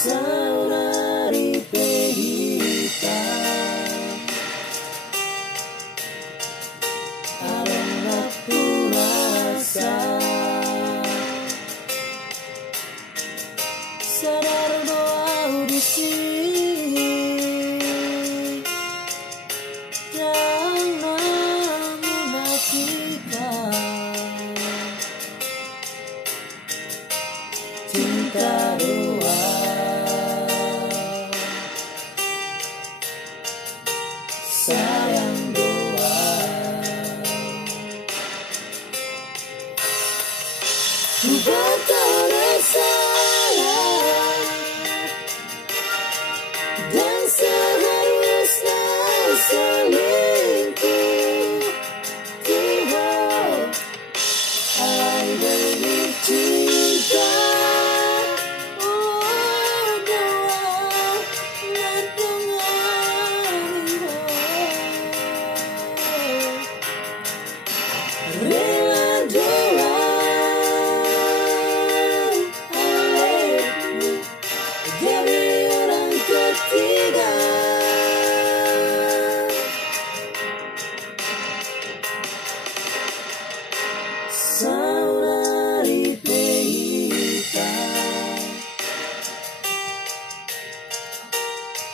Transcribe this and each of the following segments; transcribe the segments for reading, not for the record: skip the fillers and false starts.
Saudari Pegita, adakah ku rasa sadar doa audisi jangan menafikan cinta doa sayang doa. Ku bertolak salah dan seharusnya selingkuh. Tuhan, alai demi cinta, oh doa dan denganmu. Rela doa, alaimu jadi orang ketiga. Saudari Pegita,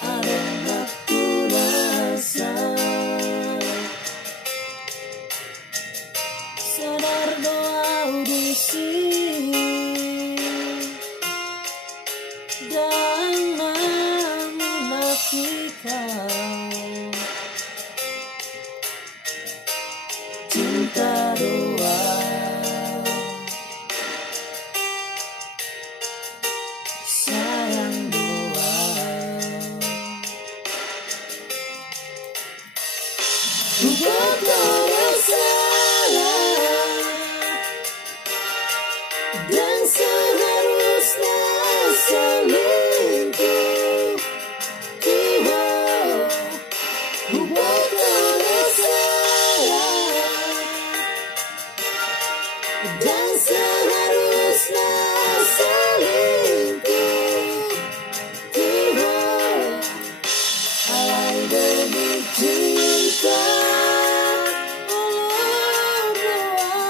adakah ku rasa sadar doa audisi jangan menafikan cinta doa sayang doa. Ku bertolak salah dan seharusnya selingkuh. Tuhan, ku bertolak salah dan seharusnya selingkuh. Tuhan, alai demi cinta, oh doa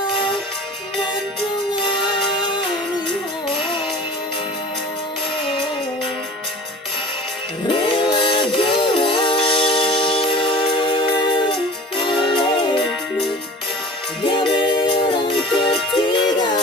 dan denganmu. Rela doa, alaimu jadi orang ketiga.